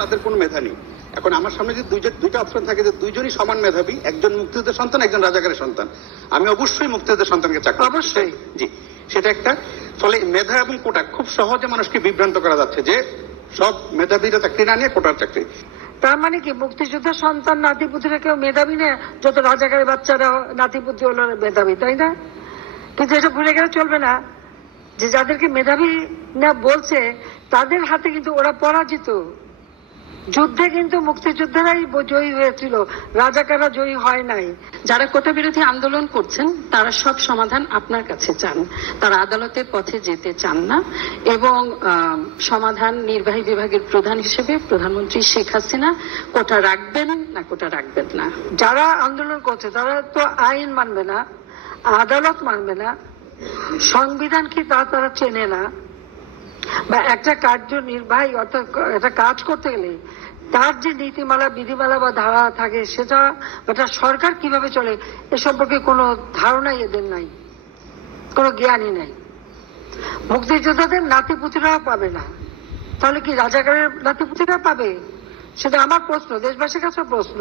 তাদের কোনো মেধা নেই। এখন আমার সামনে যে দুইটা অপশন থাকে যে দুইজনই সমান মেধাবী, একজন মুক্তিযুদ্ধের সন্তান, একজন রাজাকারের সন্তান, আমি অবশ্যই মুক্তিযুদ্ধের সন্তানকে চাকরি, অবশ্যই জি সেটা একটা। ফলে মেধা এবং কোটা খুব সহজে মানুষকে বিভ্রান্ত করা যাচ্ছে যে সব মেধাবীরা চাকরি না নিয়ে কোটার চাকরি। তার মানে কি মুক্তিযোদ্ধার সন্তান নাতিপুতিরা কেউ মেধাবী না, যত রাজাকারের বাচ্চারা নাতিপুতি হলো মেধাবী, তাই না? কিন্তু এটা ভুলে গেলে চলবে না যে যাদেরকে মেধাবী না বলছে তাদের হাতে কিন্তু ওরা পরাজিত। যুদ্ধে কিন্তু মুক্তিযোদ্ধারাই জয়ী হয়েছিল, রাজাকাররা জয়ী হয় নাই। যারা কোটা বিরোধী আন্দোলন করছেন তারা সব সমাধান আপনার কাছে চান, তারা আদালতের পথে যেতে চান না, এবং সমাধান নির্বাহী বিভাগের প্রধান হিসেবে প্রধানমন্ত্রী শেখ হাসিনা কোটা রাখবেন না কোটা রাখবেন না। যারা আন্দোলন করছে তারা তো আইন মানবে না, আদালত মানবে না, সংবিধান কি তারা চেনে না, বা একটা কার্যনির্বাহী অর্থাৎ একটা কাজ করতে গেলে তার যে নীতিমালা বিধিমালা বা ধারা থাকে সেটা সরকার কিভাবে চলে এ সম্পর্কে কোনো ধারণাই এদের নাই, কোনো জ্ঞানই নাই। মুক্তিযোদ্ধাদের নাতিপুতিরাও পাবে না, তাহলে কি রাজাকারের নাতিপুতিরা পাবে? সেটা আমার প্রশ্ন, দেশবাসীর কাছে প্রশ্ন।